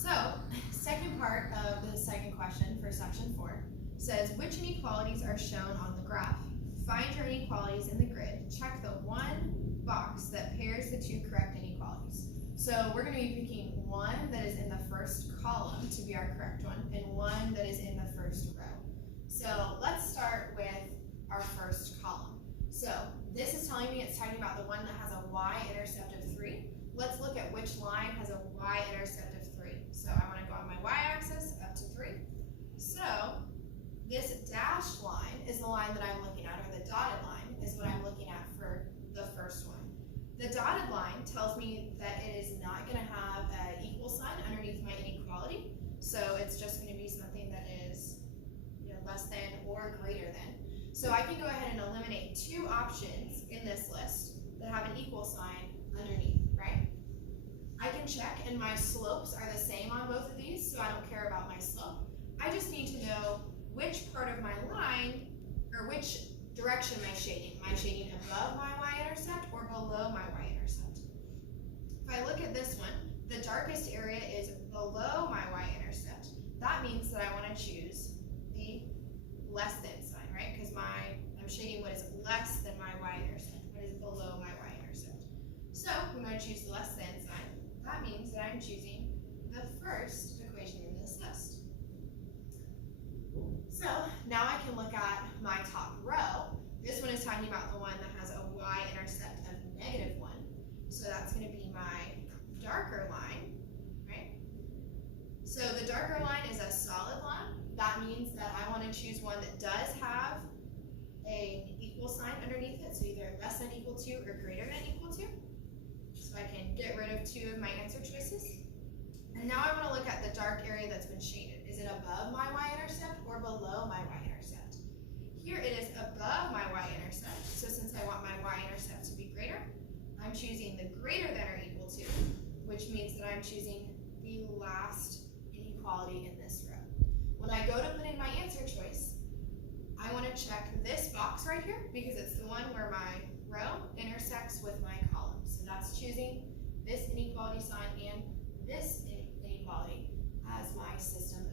So, second part of the second question for section 4 says, which inequalities are shown on the graph? Find your inequalities in the grid. Check the one box that pairs the two correct inequalities. So we're going to be picking one that is in the first column to be our correct one, and one that is in the first row. So let's start with our first column. So this is telling me it's talking about the one that has a y-intercept of 3. Let's look at which line has a y-intercept of 3. So I want to go on my y-axis up to 3. So this dashed line is the line that I'm looking at, or the dotted line is what I'm looking at for the first one. The dotted line tells me that it is not going to have an equal sign underneath my inequality. So it's just going to be something that is less than or greater than. So I can go ahead and eliminate two options in this list that have an equal sign underneath, right? I can check, and my slopes are the same on both of these, so I don't care about my slope. I just need to know which part of my line, or which direction am I shading. Am I shading above my y-intercept or below my y-intercept? If I look at this one, the darkest area is below my y-intercept. That means that I want to choose the less than sign, right? Because I'm shading what is less than my y-intercept, what is below my y-intercept. So I'm going to choose the less than sign. That means that I'm choosing the first equation in this list. So now I can look at my top row. This one is talking about the one that has a y-intercept of -1. So that's going to be my darker line, right? So the darker line is a solid line. That means that I want to choose one that does have an equal sign underneath it, so either less than equal to or greater than equal to. So I can get rid of two of my answer choices. And now I want to look at the dark area that's been shaded. Is it above my y-intercept or below my y-intercept? Here it is above my y-intercept, so since I want my y-intercept to be greater, I'm choosing the greater than or equal to, which means that I'm choosing the last inequality in this row. When I go to put in my answer choice, I want to check this box right here because it's the one where my row intersects with my column. So that's choosing this inequality sign and this inequality as my system